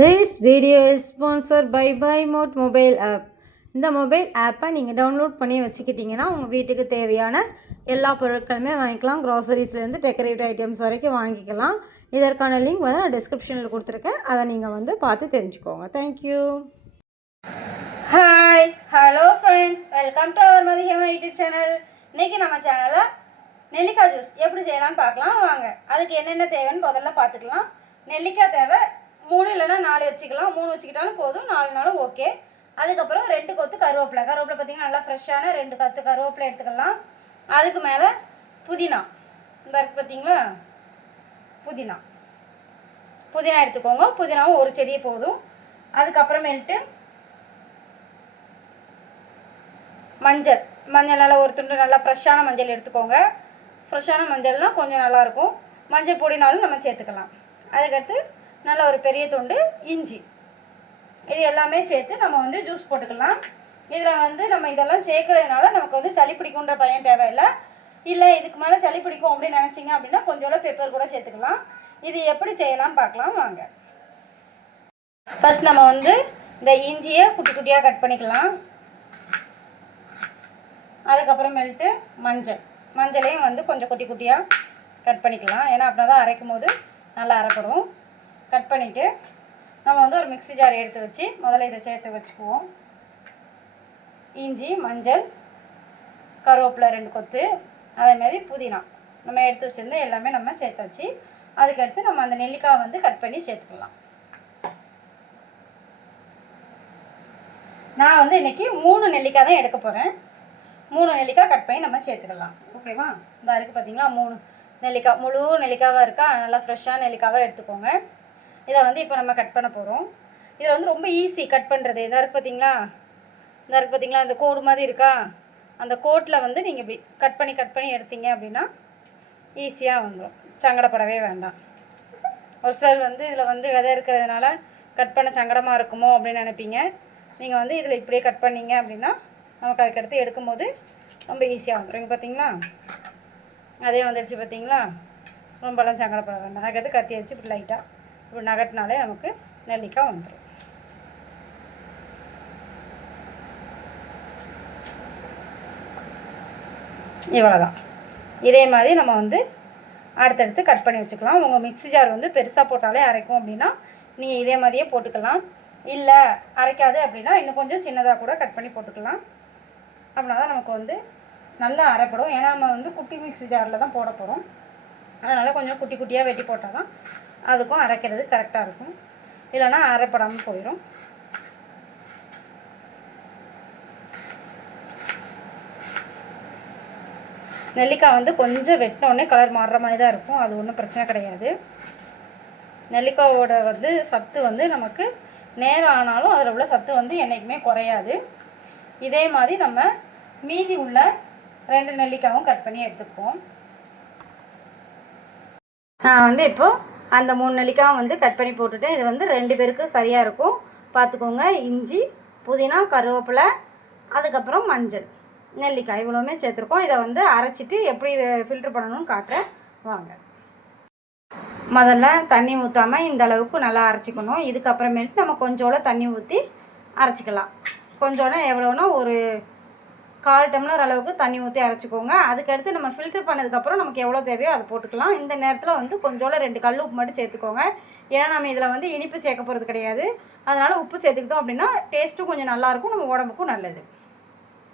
This video is sponsor by by mod mobile app இந்த mobile ஆப்பை நீங்கள் download பண்ணி வச்சுக்கிட்டிங்கன்னா உங்கள் வீட்டுக்கு தேவையான எல்லா பொருட்களுமே வாங்கிக்கலாம். க்ராசரிஸ்லேருந்து டெக்கரேட்டிவ் ஐட்டம்ஸ் வரைக்கும் வாங்கிக்கலாம். இதற்கான லிங்க் வந்து நான் டிஸ்கிரிப்ஷனில் கொடுத்துருக்கேன். அதை நீங்கள் வந்து பார்த்து தெரிஞ்சுக்கோங்க. Thank you hi hello friends welcome to our மதியம் யூடியூப் சேனல் இன்றைக்கி நம்ம சேனலில் நெல்லிக்காய் ஜூஸ் எப்படி செய்யலாம்னு பார்க்கலாம். வாங்க. அதுக்கு என்னென்ன தேவைன்னு முதல்ல பார்த்துக்கலாம். நெல்லிக்காய் தேவை மூணு இல்லைன்னா நாலு வச்சுக்கலாம். மூணு வச்சுக்கிட்டாலும் போதும். நாலு நாளும் ஓகே அதுக்கப்புறம் ரெண்டு கொத்து கருவேப்பிலை. கருவேப்பிலை பார்த்தீங்கன்னா நல்லா ஃப்ரெஷ்ஷான ரெண்டு கொத்து கருவேப்பிலை எடுத்துக்கலாம். அதுக்கு மேலே புதினா. இந்த இருக்கு பார்த்தீங்களா? புதினா. புதினா எடுத்துக்கோங்க. புதினாவும் ஒரு செடியே போதும். அதுக்கப்புறமேல்ட்டு மஞ்சள். மஞ்சள் நல்லா ஒரு துண்டு நல்லா ஃப்ரெஷ்ஷான மஞ்சள் எடுத்துக்கோங்க. ஃப்ரெஷ்ஷான மஞ்சள்னால் கொஞ்சம் நல்லாயிருக்கும் மஞ்சள் பொடினாலும் நம்ம சேர்த்துக்கலாம். அதுக்கடுத்து நல்ல ஒரு பெரிய துண்டு இஞ்சி. இது எல்லாமே சேர்த்து நம்ம வந்து ஜூஸ் போட்டுக்கலாம். இதில் வந்து நம்ம இதெல்லாம் சேர்க்குறதுனால நமக்கு வந்து சளி பிடிக்குன்ற பயம் தேவையில்லை. இல்லை இதுக்கு மேலே சளி பிடிக்கும் அப்படின்னு நினச்சிங்க அப்படின்னா கொஞ்சோட பெப்பர் கூட சேர்த்துக்கலாம். இது எப்படி செய்யலாம்னு பார்க்கலாம் வாங்க. ஃபர்ஸ்ட் நம்ம வந்து இந்த இஞ்சியை குட்டி குட்டியாக கட் பண்ணிக்கலாம். அதுக்கப்புறமேல்ட்டு மஞ்சள். மஞ்சளையும் வந்து கொஞ்சம் குட்டி குட்டியாக கட் பண்ணிக்கலாம். ஏன்னா அப்படின்னா தான் அரைக்கும் போது நல்லா அரைப்படும். கட் பண்ணிவிட்டு நம்ம வந்து ஒரு மிக்ஸி ஜார் எடுத்து வச்சு முதல்ல இதை சேர்த்து வச்சுக்குவோம். இஞ்சி மஞ்சள் கருவேப்பிலை ரெண்டு கொத்து அதேமாதிரி புதினா. நம்ம எடுத்து வச்சுருந்தா எல்லாமே நம்ம சேர்த்து வச்சு அதுக்கடுத்து நம்ம அந்த நெல்லிக்காய் வந்து கட் பண்ணி சேர்த்துக்கலாம். நான் வந்து இன்றைக்கி மூணு நெல்லிக்காய் தான் எடுக்க போகிறேன் மூணு நெல்லிக்காய் கட் பண்ணி நம்ம சேர்த்துக்கலாம். ஓகேவா? இந்த இருக்குது பார்த்தீங்களா மூணு நெல்லிக்காய். முழு நெல்லிக்காவாக இருக்கா? நல்லா ஃப்ரெஷ்ஷாக நெல்லிக்காவாக எடுத்துக்கோங்க. இதை வந்து இப்போ நம்ம கட் பண்ண போகிறோம் இதில் வந்து ரொம்ப ஈஸி கட் பண்ணுறது இதாக இருக்குது பார்த்தீங்களா இதாக இருக்குது பார்த்தீங்களா அந்த கோடு மாதிரி இருக்கா? அந்த கோட்டில் வந்து நீங்கள் இப்படி கட் பண்ணி கட் பண்ணி எடுத்தீங்க அப்படின்னா ஈஸியாக வந்துடும் சங்கடப்படவே வேண்டாம். ஒரு சிலர் வந்து இதில் வந்து விதை இருக்கிறதுனால கட் பண்ண சங்கடமாக இருக்குமோ அப்படின்னு நினைப்பீங்க. நீங்கள் வந்து இதில் இப்படியே கட் பண்ணீங்க அப்படின்னா நமக்கு அதுக்கடுத்து எடுக்கும்போது ரொம்ப ஈஸியாக வந்துடும் இங்கே பார்த்தீங்களா அதே வந்துடுச்சு பார்த்தீங்களா ரொம்பலாம் சங்கடப்பட வேண்டாம். அதுக்கடுத்து கத்தி வச்சு இப்படி லைட்டாக இப்போ நகட்டினாலே நமக்கு நெல்லிக்காய் வந்துடும் இவ்வளோதான் இதே மாதிரி நம்ம வந்து அடுத்தடுத்து கட் பண்ணி வச்சுக்கலாம். உங்கள் மிக்ஸி ஜார் வந்து பெருசாக போட்டாலே அரைக்கும் அப்படின்னா நீங்கள் இதே மாதிரியே போட்டுக்கலாம். இல்லை அரைக்காது அப்படின்னா இன்னும் கொஞ்சம் சின்னதாக கூட கட் பண்ணி போட்டுக்கலாம். அப்படின்னா தான் நமக்கு வந்து நல்லா அரைப்படும். ஏன்னா நம்ம வந்து குட்டி மிக்ஸி ஜாரில் தான் போட போகிறோம் அதனால் கொஞ்சம் குட்டி குட்டியாக வெட்டி போட்டால் தான் அதுக்கும் அரைக்கிறது கரெக்டாக இருக்கும். இல்லைன்னா அரைப்படாமல் போயிடும் நெல்லிக்காய் வந்து கொஞ்சம் வெட்டினோடனே கலர் மாறுற மாதிரி தான் இருக்கும். அது ஒன்றும் பிரச்சனை கிடையாது. நெல்லிக்காயோட வந்து சத்து வந்து நமக்கு நேரம் ஆனாலும் அதில் உள்ள சத்து வந்து என்றைக்குமே குறையாது. இதே மாதிரி நம்ம மீதி உள்ள ரெண்டு நெல்லிக்காயும் கட் பண்ணி எடுத்துப்போம் நான் வந்து இப்போது அந்த மூணு நெல்லிக்காயும் வந்து கட் பண்ணி போட்டுட்டேன் இது வந்து ரெண்டு பேருக்கு சரியாக இருக்கும். பார்த்துக்கோங்க இஞ்சி புதினா கருவேப்பிலை அதுக்கப்புறம் மஞ்சள். நெல்லிக்காய் இவ்வளோமே சேர்த்துருக்கோம். இதை வந்து அரைச்சிட்டு எப்படி ஃபில்ட்ரு பண்ணணும்னு காட்டுறேன். வாங்க. முதல்ல தண்ணி ஊற்றாமல் இந்த அளவுக்கு நல்லா அரைச்சிக்கணும். இதுக்கப்புறமேட்டு நம்ம கொஞ்சோட தண்ணி ஊற்றி அரைச்சிக்கலாம். கொஞ்சோட எவ்வளோனா ஒரு கால் டம்ளர் அளவுக்கு தண்ணி ஊற்றி அரைச்சிக்கோங்க. அதுக்கடுத்து நம்ம ஃபில்டர் பண்ணதுக்கப்புறம் நமக்கு எவ்வளோ தேவையோ அதை போட்டுக்கலாம். இந்த நேரத்தில் வந்து கொஞ்சோட ரெண்டு கல் உப்பு மட்டும் சேர்த்துக்கோங்க. ஏன்னா நம்ம இதில் வந்து இனிப்பு சேர்க்க போகிறது கிடையாது. அதனால் உப்பு சேர்த்துக்கிட்டோம் அப்படின்னா டேஸ்ட்டும் கொஞ்சம் நல்லாயிருக்கும் நம்ம உடம்புக்கும் நல்லது.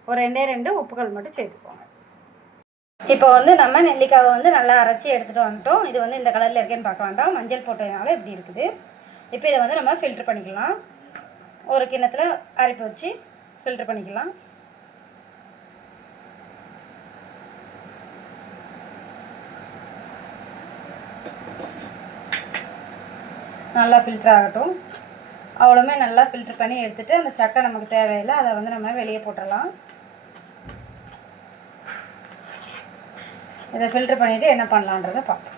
ஒரு ரெண்டே ரெண்டு உப்புகள் மட்டும் சேர்த்துக்கோங்க. இப்போ வந்து நம்ம நெல்லிக்காவை வந்து நல்லா அரைச்சி எடுத்துகிட்டு வந்துட்டோம். இது வந்து இந்த கலரில் இருக்கேன்னு பார்க்க வேண்டாம். மஞ்சள் போட்டதுனால இப்படி இருக்குது. இப்போ இதை வந்து நம்ம ஃபில்ட்ரு பண்ணிக்கலாம். ஒரு கிண்ணத்தில் அரைப்பு வச்சு ஃபில்ட்ரு பண்ணிக்கலாம். நல்லா ஃபில்டர் ஆகட்டும். அவ்வளோமே நல்லா ஃபில்ட்ரு பண்ணி எடுத்துகிட்டு அந்த சக்கை நமக்கு தேவையில்லை அதை வந்து நம்ம வெளியே போட்டுடலாம். இதை ஃபில்டர் பண்ணிவிட்டு என்ன பண்ணலான்றதை பார்ப்போம்.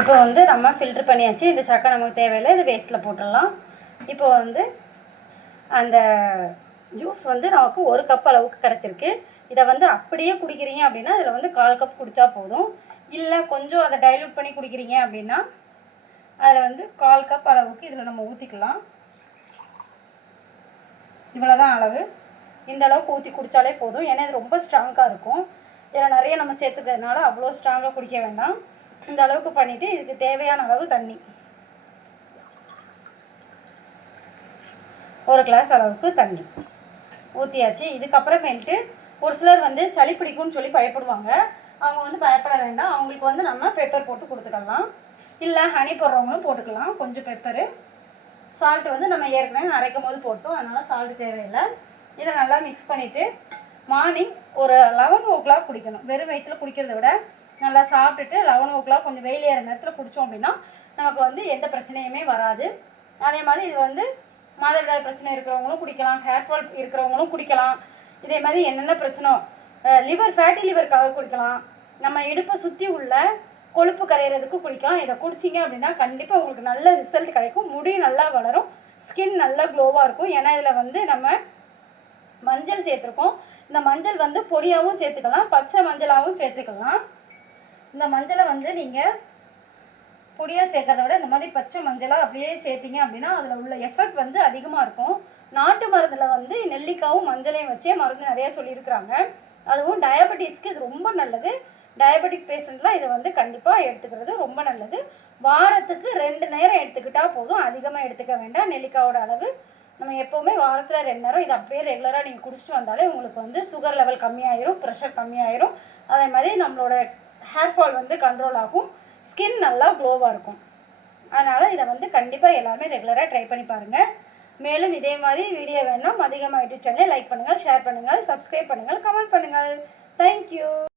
இப்போ வந்து நம்ம ஃபில்டர் பண்ணியாச்சு இந்த சக்கை நமக்கு தேவையில்லை இது வேஸ்ட்டில் போட்டுடலாம். இப்போ வந்து அந்த ஜூஸ் வந்து நமக்கு ஒரு கப் அளவுக்கு கிடச்சிருக்கு. இதை வந்து அப்படியே குடிக்கிறீங்க அப்படின்னா இதில் வந்து கால் கப் குடித்தா போதும். இல்லை கொஞ்சம் அதை டைல்யூட் பண்ணி குடிக்கிறீங்க அப்படின்னா அதில் வந்து கால் கப் அளவுக்கு இதில் நம்ம ஊற்றிக்கலாம் இவ்வளோதான் அளவு. இந்த அளவுக்கு ஊற்றி குடித்தாலே போதும். ஏன்னா இது ரொம்ப ஸ்ட்ராங்காக இருக்கும். இதில் நிறைய நம்ம சேர்த்துக்கிறதுனால அவ்வளோ ஸ்ட்ராங்காக குடிக்க வேண்டாம். இந்த அளவுக்கு பண்ணிவிட்டு இதுக்கு தேவையான அளவு தண்ணி. ஒரு கிளாஸ் அளவுக்கு தண்ணி. ஊற்றியாச்சு இதுக்கப்புறமேல்ட்டு ஒரு சிலர் வந்து சளி பிடிக்கும்னு சொல்லி பயப்படுவாங்க. அவங்க வந்து பயப்பட வேண்டாம். அவங்களுக்கு வந்து நம்ம பெப்பர் போட்டு கொடுத்துக்கலாம். இல்லை ஹனி போடுறவங்களும் போட்டுக்கலாம். கொஞ்சம் பெப்பரு சால்ட்டு வந்து நம்ம ஏற்கனவே அரைக்கும் போது போட்டோம். அதனால் சால்ட் தேவையில்லை. இதை நல்லா மிக்ஸ் பண்ணிவிட்டு மார்னிங் ஒரு லெவன் ஓ கிளாக் குடிக்கணும். வெறும் வயிற்றில் குடிக்கிறத விட நல்லா சாப்பிட்டுட்டு லெவன் ஓ கிளாக் கொஞ்சம் வெயில் ஏற நேரத்தில் குடித்தோம் அப்படின்னா நமக்கு வந்து எந்த பிரச்சனையுமே வராது. அதே மாதிரி இது வந்து மாதவிடாய் பிரச்சனை இருக்கிறவங்களும் குடிக்கலாம். ஹேர் ஃபால் இருக்கிறவங்களும் குடிக்கலாம். இதே மாதிரி என்னென்ன பிரச்சனை லிவர் ஃபேட்டி லிவருக்காக குடிக்கலாம். நம்ம இடுப்பை சுற்றி உள்ள கொழுப்பு கரையிறதுக்கு குடிக்கலாம். இதை குடிச்சிங்க அப்படின்னா கண்டிப்பாக உங்களுக்கு நல்ல ரிசல்ட் கிடைக்கும். முடி நல்லா வளரும். ஸ்கின் நல்லா க்ளோவாக இருக்கும். ஏன்னா இதில் வந்து நம்ம மஞ்சள் சேர்த்துருக்கோம். இந்த மஞ்சள் வந்து பொடியாகவும் சேர்த்துக்கலாம். பச்சை மஞ்சளாகவும் சேர்த்துக்கலாம். இந்த மஞ்சளை வந்து நீங்கள் பொடியாக சேர்க்கறத விட இந்த மாதிரி பச்சை மஞ்சளாக அப்படியே சேர்த்திங்க அப்படின்னா அதில் உள்ள எஃபெக்ட் வந்து அதிகமாக இருக்கும். நாட்டு மருந்தில் வந்து நெல்லிக்காவும் மஞ்சளையும் வச்சே மருந்து நிறையா சொல்லியிருக்கிறாங்க. அதுவும் டயபெட்டிஸ்க்கு இது ரொம்ப நல்லது. டயபெட்டிக் பேஷண்ட்லாம் இதை வந்து கண்டிப்பாக எடுத்துக்கிறது ரொம்ப நல்லது. வாரத்துக்கு ரெண்டு நேரம் எடுத்துக்கிட்டால் போதும். அதிகமாக எடுத்துக்க வேண்டாம். நெல்லிக்காவோட அளவு நம்ம எப்போவுமே வாரத்தில் ரெண்டு நேரம் இது அப்படியே ரெகுலராக நீங்கள் குடிச்சிட்டு வந்தாலே உங்களுக்கு வந்து சுகர் லெவல் கம்மியாயிரும் ப்ரெஷர் கம்மியாயிரும். அதே மாதிரி நம்மளோட ஹேர் ஃபால் வந்து கண்ட்ரோல் ஆகும். ஸ்கின் நல்லா க்ளோவாக இருக்கும். அதனால் இதை வந்து கண்டிப்பாக எல்லாருமே ரெகுலராக ட்ரை பண்ணி பாருங்கள் மேலும் இதே மாதிரி வீடியோ வேணும் அதிகமாக யூடியூப் சேனலை லைக் பண்ணுங்கள் ஷேர் பண்ணுங்கள் சப்ஸ்கிரைப் பண்ணுங்கள் கமெண்ட் பண்ணுங்கள். தேங்க்யூ